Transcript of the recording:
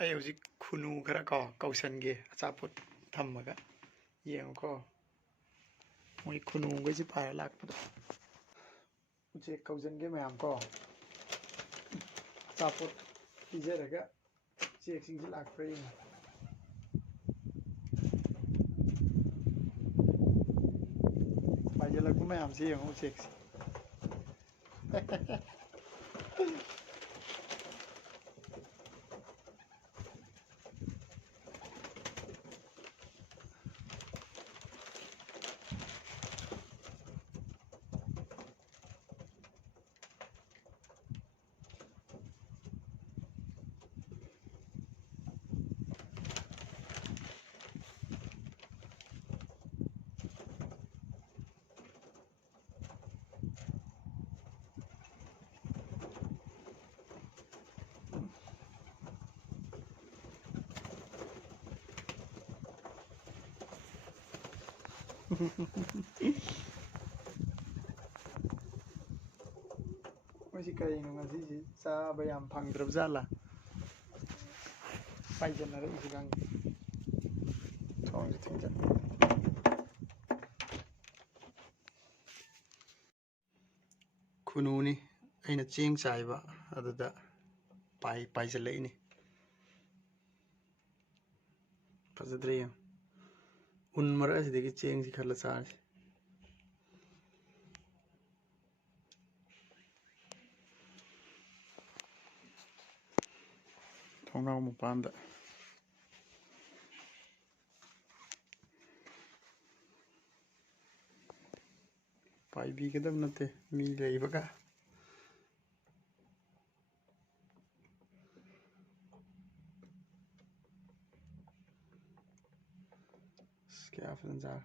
ꯑꯩ ꯍꯧꯖꯤꯛ ꯈꯨꯅꯨ ꯈꯔ ꯀꯧꯁꯟꯒꯦ ꯑꯆꯥꯄꯣꯠ ꯊꯝꯃꯒ ꯌꯦꯡꯉꯨꯀꯣ ꯃꯣꯏ ꯈꯨꯅꯨꯈꯩꯁꯤ ꯄꯥꯏꯔ ꯂꯥꯛꯄꯗꯣ ꯎꯆꯦꯛ ꯀꯧꯁꯟꯒꯦ ꯃꯌꯥꯝ ꯀꯣ ꯑꯆꯥꯄꯣꯠ ꯄꯤꯖꯔꯒ ꯎꯆꯦꯛꯁꯤꯡꯁꯤ ꯂꯥꯛꯄ꯭ꯔꯥ ꯌꯦꯡꯉꯨ ꯄꯥꯏꯁꯤꯜꯂꯛꯄ ꯃꯌꯥꯝꯁꯤ ꯌꯦꯡꯉꯨ ꯎꯆꯦꯛꯁꯤ ꯃꯣꯏꯁꯤ ꯀꯔꯤꯅꯣ ꯉꯁꯤꯁꯤ ꯆꯥꯕ ꯌꯥꯝ ꯐꯪꯗ꯭ꯔꯕ ꯖꯥꯠꯂꯥ ꯄꯥꯏꯖꯟꯅꯔꯛꯏꯁꯤ ꯈꯪꯗꯦ ꯊꯣꯡꯁꯤ ꯊꯤꯡꯖꯤꯟ ꯈꯨꯅꯨꯅꯤ ꯑꯩꯅ ꯆꯦꯡ ꯆꯥꯏꯕ ꯑꯗꯨꯗ ꯄꯥꯏꯁꯤꯜꯂꯛꯏꯅꯤ ꯐꯖꯗ꯭ꯔꯦ ꯎꯟ ꯃꯔꯛꯁꯤꯗꯒꯤ ꯆꯦꯡꯁꯤ ꯈꯜꯂ ꯆꯥꯔꯁꯤ ꯊꯣꯡꯅꯥꯎ ꯃꯄꯥꯟꯗ ꯄꯥꯏꯕꯤꯒꯗꯕ ꯅꯠꯇꯦ ꯃꯤ ꯂꯩꯕꯒ ꯀꯌꯥ ꯐꯖꯅ ꯆꯥꯔꯦ